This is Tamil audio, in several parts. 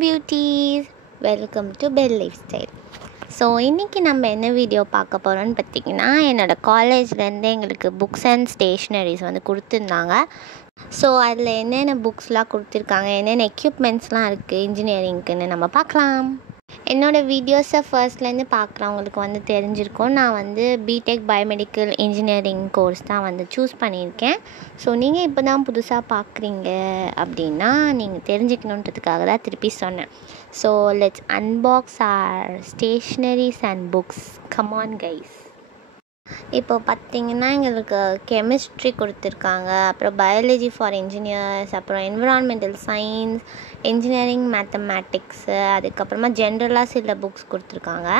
beauties, welcome to Bell Lifestyle. So இன்றைக்கி நம்ம என்ன வீடியோ பார்க்க போகிறோன்னு பார்த்திங்கன்னா, என்னோடய காலேஜ்லேருந்து எங்களுக்கு புக்ஸ் அண்ட் ஸ்டேஷ்னரிஸ் வந்து கொடுத்துருந்தாங்க. ஸோ அதில் என்னென்ன புக்ஸ்லாம் கொடுத்துருக்காங்க, என்னென்ன எக்யூப்மெண்ட்ஸ்லாம் இருக்குது இன்ஜினியரிங்க்குன்னு நம்ம பார்க்கலாம். என்னோடய வீடியோஸை ஃபர்ஸ்ட்லேருந்து பார்க்குறவங்களுக்கு வந்து தெரிஞ்சிருக்கும். நான் வந்து B.Tech பயோமெடிக்கல் இன்ஜினியரிங் கோர்ஸ் தான் வந்து சூஸ் பண்ணியிருக்கேன். ஸோ நீங்கள் இப்போ தான் புதுசாக பார்க்குறீங்க அப்படின்னா நீங்கள் தெரிஞ்சுக்கணுன்றதுக்காக தான் திருப்பி சொன்னேன். So let's unbox our stationeries and books. Come on guys. இப்போ பார்த்திங்கன்னா எங்களுக்கு கெமிஸ்ட்ரி கொடுத்துருக்காங்க, அப்புறம் பயாலஜி ஃபார் இன்ஜினியர்ஸ், அப்புறம் என்விரான்மெண்டல் சயின்ஸ், இன்ஜினியரிங் மேத்தமேட்டிக்ஸு, அதுக்கப்புறமா ஜென்ரலாக சில புக்ஸ் கொடுத்துருக்காங்க.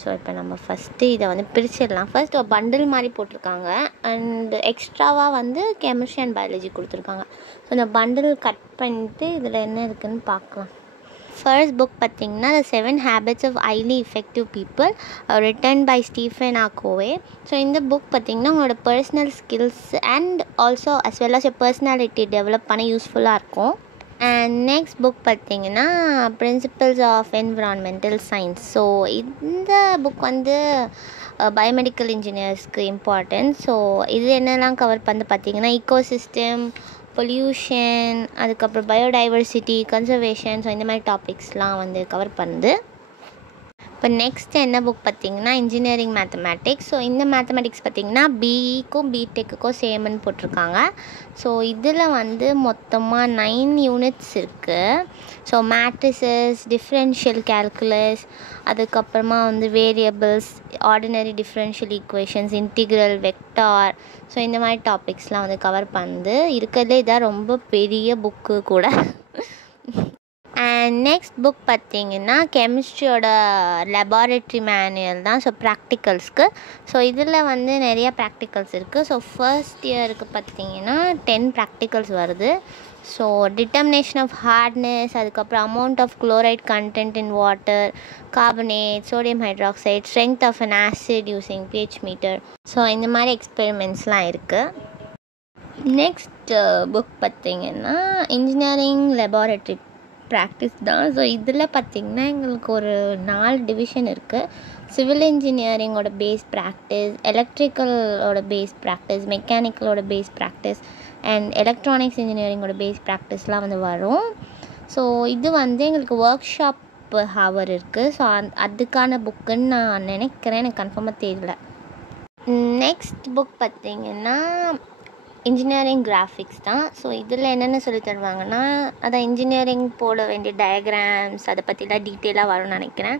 ஸோ இப்போ நம்ம ஃபஸ்ட்டு இதை வந்து பிரிச்சிடலாம். ஃபர்ஸ்ட் ஒரு பண்டில் மாதிரி போட்டிருக்காங்க அண்ட் எக்ஸ்ட்ராவாக வந்து கெமிஸ்ட்ரி அண்ட் பயாலஜி கொடுத்துருக்காங்க. ஸோ இந்த பண்டில் கட் பண்ணிட்டு இதில் என்ன இருக்குதுன்னு பார்க்கலாம். ஃபர்ஸ்ட் புக் பார்த்திங்கன்னா The 7 Habits of Highly Effective People, written by Stephen R. Covey. So இந்த புக் பார்த்திங்கன்னா உங்களோட personal skills and also as well as a personality develop பண்ண யூஸ்ஃபுல்லாக இருக்கும். அண்ட் நெக்ஸ்ட் புக் பார்த்திங்கன்னா principles of environmental science. So இந்த புக் வந்து பயோமெடிக்கல் இன்ஜினியர்ஸ்க்கு இம்பார்ட்டன்ட். ஸோ இது என்னெல்லாம் கவர் பண்ணி பார்த்திங்கன்னா ஈகோசிஸ்டம், பொல்யூஷன், அதுக்கப்புறம் பயோடைவர்சிட்டி, கன்சர்வேஷன், ஸோ இந்த மாதிரி டாபிக்ஸ்லாம் வந்து கவர் பண்ணுது. இப்போ நெக்ஸ்ட் என்ன புக் பார்த்திங்கன்னா இன்ஜினியரிங் மேத்தமேட்டிக்ஸ். ஸோ இந்த மேத்தமேட்டிக்ஸ் பார்த்திங்கன்னா பிஇக்கும் B.Techக்கும் சேம்னு போட்டிருக்காங்க. ஸோ இதில் வந்து மொத்தமாக 9 யூனிட்ஸ் இருக்குது. ஸோ மேட்ரிசஸ், டிஃப்ரென்ஷியல் கேல்குலஸ், அதுக்கப்புறமா வந்து variables, ordinary differential equations, integral, vector, so இந்த மாதிரி டாபிக்ஸ்லாம் வந்து கவர் பண்ணுது. இருக்கிறதுலே இதான் ரொம்ப பெரிய புக்கு கூட. அண்ட் நெக்ஸ்ட் புக் பார்த்திங்கன்னா கெமிஸ்ட்ரியோட லெபார்ட்ரி மேனுவல் தான். ஸோ ப்ராக்டிக்கல்ஸ்க்கு. ஸோ இதில் வந்து நிறைய ப்ராக்டிக்கல்ஸ் இருக்குது. ஸோ ஃபர்ஸ்ட் இயருக்கு பார்த்திங்கன்னா 10 ப்ராக்டிக்கல்ஸ் வருது. ஸோ டிட்டர்மினேஷன் ஆஃப் ஹார்ட்னஸ், அதுக்கப்புறம் amount of chloride content in water, carbonate, sodium hydroxide, strength of an acid using pH meter. So இந்த மாதிரி எக்ஸ்பெரிமெண்ட்ஸ்லாம் இருக்குது. நெக்ஸ்ட் புக் பார்த்திங்கன்னா இன்ஜினியரிங் லெபார்ட்ரி ப்ராக்டிஸ் தான். ஸோ இதில் பார்த்திங்கன்னா எங்களுக்கு ஒரு 4 டிவிஷன் இருக்குது. சிவில் இன்ஜினியரிங்கோட பேஸ் ப்ராக்டிஸ், எலக்ட்ரிக்கலோட பேஸ் ப்ராக்டிஸ், மெக்கானிக்கலோட பேஸ் ப்ராக்டிஸ் அண்ட் எலக்ட்ரானிக்ஸ் இன்ஜினியரிங்கோட பேஸ் ப்ராக்டிஸ்லாம் வந்து வரும். ஸோ இது வந்து எங்களுக்கு ஒர்க் ஷாப் ஹவர் இருக்குது. ஸோ அதுக்கான புக்குன்னு நான் நினைக்கிறேன், எனக்கு கன்ஃபார்மாக தெரியல. நெக்ஸ்ட் புக் பார்த்திங்கன்னா இன்ஜினியரிங் கிராஃபிக்ஸ் தான். ஸோ இதில் என்னென்ன சொல்லி தருவாங்கன்னா அதான் இன்ஜினியரிங் போட வேண்டிய டயக்ராம்ஸ், அதை பற்றிலாம் டீட்டெயிலாக வரும்னு நினைக்கிறேன்.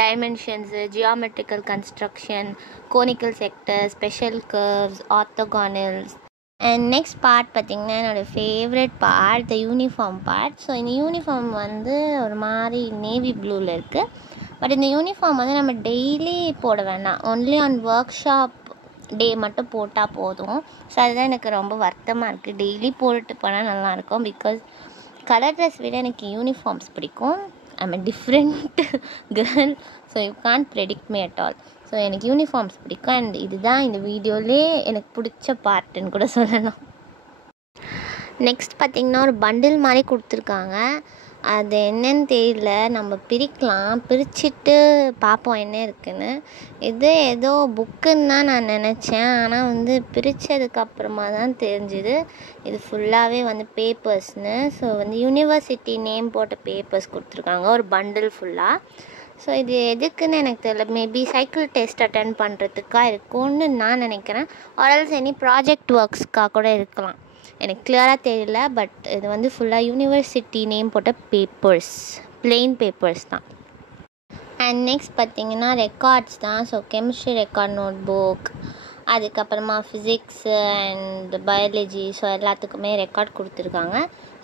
Dimensions, geometrical construction, conical sector, special curves, orthogonals. And next part பார்த்திங்கன்னா என்னோடய favourite part, the uniform part. So இந்த யூனிஃபார்ம் வந்து ஒரு மாதிரி நேவி ப்ளூவில் இருக்குது. பட் இந்த யூனிஃபார்ம் வந்து நம்ம டெய்லி போட வேண்டாம், ஒன்லி ஆன் ஒர்க் ஷாப் டே மட்டும் போட்டால் போதும். ஸோ அதுதான் எனக்கு ரொம்ப வருத்தமாக இருக்குது. டெய்லி போட்டுட்டு போனால் நல்லாயிருக்கும். பிகாஸ் கலர் ட்ரெஸ் விட எனக்கு யூனிஃபார்ம்ஸ் பிடிக்கும். I'm a different girl. So you can't predict me at all. So எனக்கு யூனிஃபார்ம்ஸ் பிடிக்கும். அண்ட் இதுதான் இந்த வீடியோவிலே எனக்கு பிடிச்ச பார்ட்டுன்னு கூட சொல்லலாம். நெக்ஸ்ட் பார்த்திங்கன்னா ஒரு பண்டில் மாதிரி கொடுத்துருக்காங்க. அது என்னன்னு தெரியல, நம்ம பிரிக்கலாம், பிரிச்சுட்டு பார்ப்போம் என்ன இருக்குதுன்னு. இது ஏதோ புக்குன்னு தான் நான் நினச்சேன். ஆனால் வந்து பிரித்ததுக்கப்புறமா தான் தெரிஞ்சுது இது ஃபுல்லாகவே வந்து பேப்பர்ஸ்னு. ஸோ வந்து யூனிவர்சிட்டி நேம் போட்ட பேப்பர்ஸ் கொடுத்துருக்காங்க ஒரு பண்டில் ஃபுல்லாக. ஸோ இது எதுக்குன்னு எனக்கு தெரியல. மேபி சைக்கிள் டெஸ்ட் அட்டென்ட் பண்ணுறதுக்காக இருக்கும்னு நான் நினைக்கிறேன். ஆர்எல்ஸ் எனி ப்ராஜெக்ட் ஒர்க்ஸ்க்காக கூட இருக்கலாம், எனக்கு கிளியராக தெரியல. பட் இது வந்து ஃபுல்லாக யூனிவர்சிட்டி நேம் போட்ட பேப்பர்ஸ், பிளெயின் பேப்பர்ஸ் தான். அண்ட் நெக்ஸ்ட் பார்த்திங்கன்னா ரெக்கார்ட்ஸ் தான். So chemistry record note book, அதுக்கப்புறமா ஃபிசிக்ஸு அண்ட் பயாலஜி, ஸோ எல்லாத்துக்குமே ரெக்கார்ட் கொடுத்துருக்காங்க.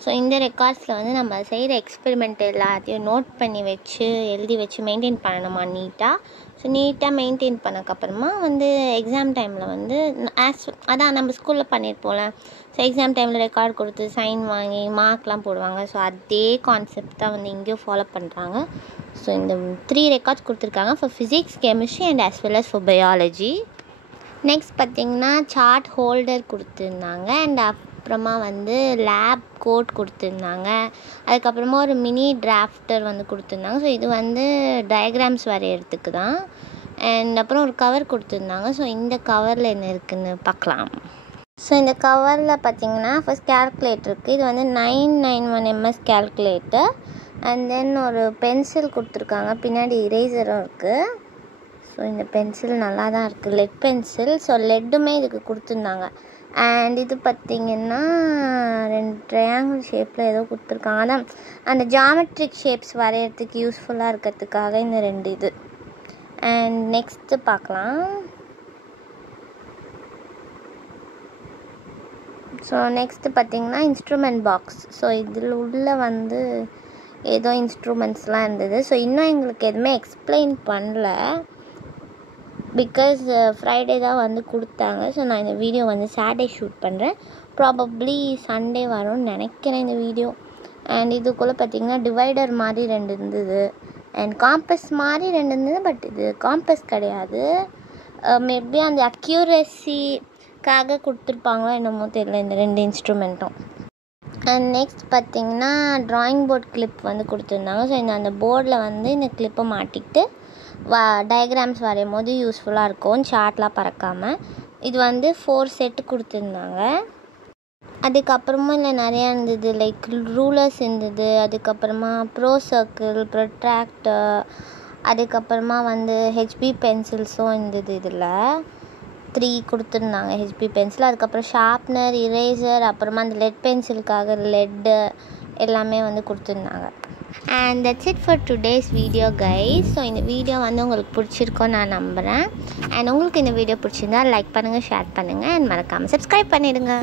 ஸோ இந்த ரெக்கார்ட்ஸில் வந்து நம்ம செய்கிற எக்ஸ்பெரிமெண்ட் எல்லாத்தையும் நோட் பண்ணி வச்சு எழுதி வச்சு மெயின்டைன் பண்ணணுமா நீட்டாக. ஸோ நீட்டாக மெயின்டைன் பண்ணக்கப்புறமா வந்து எக்ஸாம் டைமில் வந்து அதான் நம்ம ஸ்கூலில் பண்ணியிருப்போம்ல. ஸோ எக்ஸாம் டைமில் ரெக்கார்ட் கொடுத்து சைன் வாங்கி மார்க்லாம் போடுவாங்க. ஸோ அதே கான்செப்ட் தான் வந்து இங்கேயும் ஃபாலோ பண்ணுறாங்க. ஸோ இந்த 3 ரெக்கார்ட்ஸ் கொடுத்துருக்காங்க for physics, chemistry and as well as for biology. Next பார்த்திங்கன்னா சார்ட் ஹோல்டர் கொடுத்துருந்தாங்க. அண்ட் அதுக்கப்புறமா வந்து லேப் கோட் கொடுத்துருந்தாங்க. அதுக்கப்புறமா ஒரு மினி டிராஃப்டர் வந்து கொடுத்துருந்தாங்க. ஸோ இது வந்து டயக்ராம்ஸ் வரைகிறதுக்கு தான். அண்ட் அப்புறம் ஒரு கவர் கொடுத்துருந்தாங்க. ஸோ இந்த கவரில் என்ன இருக்குதுன்னு பார்க்கலாம். ஸோ இந்த கவரில் பார்த்திங்கன்னா ஃபர்ஸ்ட் கேல்குலேட்டர் இருக்குது. இது வந்து 991 ms கேல்குலேட்டர். அண்ட் தென் ஒரு பென்சில் கொடுத்துருக்காங்க. பின்னாடி இரேசரும் இருக்குது. ஸோ இந்த பென்சில் நல்லா தான் இருக்குது, லெட் பென்சில். ஸோ லெட்டுமே இதுக்கு கொடுத்துருந்தாங்க. அண்ட் இது பார்த்திங்கன்னா 2 ட்ரையாங்கிள் ஷேப்பில் ஏதோ கொடுத்துருக்காங்க. அதான் அந்த ஜாமெட்ரிக் ஷேப்ஸ் வரைகிறதுக்கு யூஸ்ஃபுல்லாக இருக்கிறதுக்காக இந்த 2 இது. அண்ட் நெக்ஸ்ட்டு பார்க்கலாம். ஸோ நெக்ஸ்ட்டு பார்த்திங்கன்னா இன்ஸ்ட்ருமெண்ட் பாக்ஸ். ஸோ இதில் உள்ள வந்து ஏதோ இன்ஸ்ட்ருமெண்ட்ஸ்லாம் இருந்தது. ஸோ இன்னும் எங்களுக்கு எதுவுமே எக்ஸ்பிளைன் பண்ணல, பிகாஸ் ஃப்ரைடே தான் வந்து கொடுத்தாங்க. ஸோ நான் இந்த வீடியோ வந்து சாட்டர்டே ஷூட் பண்ணுறேன். ப்ராபப்ளி சண்டே வரும்னு நினைக்கிறேன் இந்த வீடியோ. அண்ட் இதுக்குள்ளே பார்த்திங்கன்னா டிவைடர் மாதிரி 2 இருந்தது. அண்ட் காம்பஸ் மாதிரி 2 இருந்தது. பட் இது காம்பஸ் கிடையாது. மேபி அந்த அக்யூரஸிக்காக கொடுத்துருப்பாங்களோ என்னமோ தெரியல இந்த 2 இன்ஸ்ட்ருமெண்ட்டும். அண்ட் நெக்ஸ்ட் பார்த்திங்கன்னா ட்ராயிங் போர்ட் கிளிப் வந்து கொடுத்துருந்தாங்க. ஸோ அந்த போர்டில் வந்து இந்த கிளிப்பை மாட்டிக்கிட்டு டயக்ராம்ஸ் வரையும் போது யூஸ்ஃபுல்லாக இருக்கும், சார்ட்லாம் பறக்காமல். இது வந்து 4 செட்டு கொடுத்துருந்தாங்க. அதுக்கப்புறமா இல்லை நிறையா இருந்தது, லைக் ரூலர்ஸ் இருந்தது. அதுக்கப்புறமா ப்ரோ சர்க்கிள், ப்ரொட்ராக்டர், அதுக்கப்புறமா வந்து ஹெச்பி பென்சில்ஸும் இருந்தது. இதில் 3 கொடுத்துருந்தாங்க ஹெச்பி பென்சில். அதுக்கப்புறம் ஷார்ப்னர், இரேசர், அப்புறமா அந்த லெட் பென்சிலுக்காக லெட்டு எல்லாமே வந்து கொடுத்துருந்தாங்க. And that's it for today's video guys. So இந்த வீடியோ வந்து உங்களுக்கு பிடிச்சிருக்கோன்னு நான் நம்புகிறேன். அண்ட் உங்களுக்கு இந்த வீடியோ பிடிச்சிருந்தா லைக் பண்ணுங்கள், ஷேர் பண்ணுங்கள், அண்ட் மறக்காமல் சப்ஸ்கிரைப் பண்ணிடுங்க.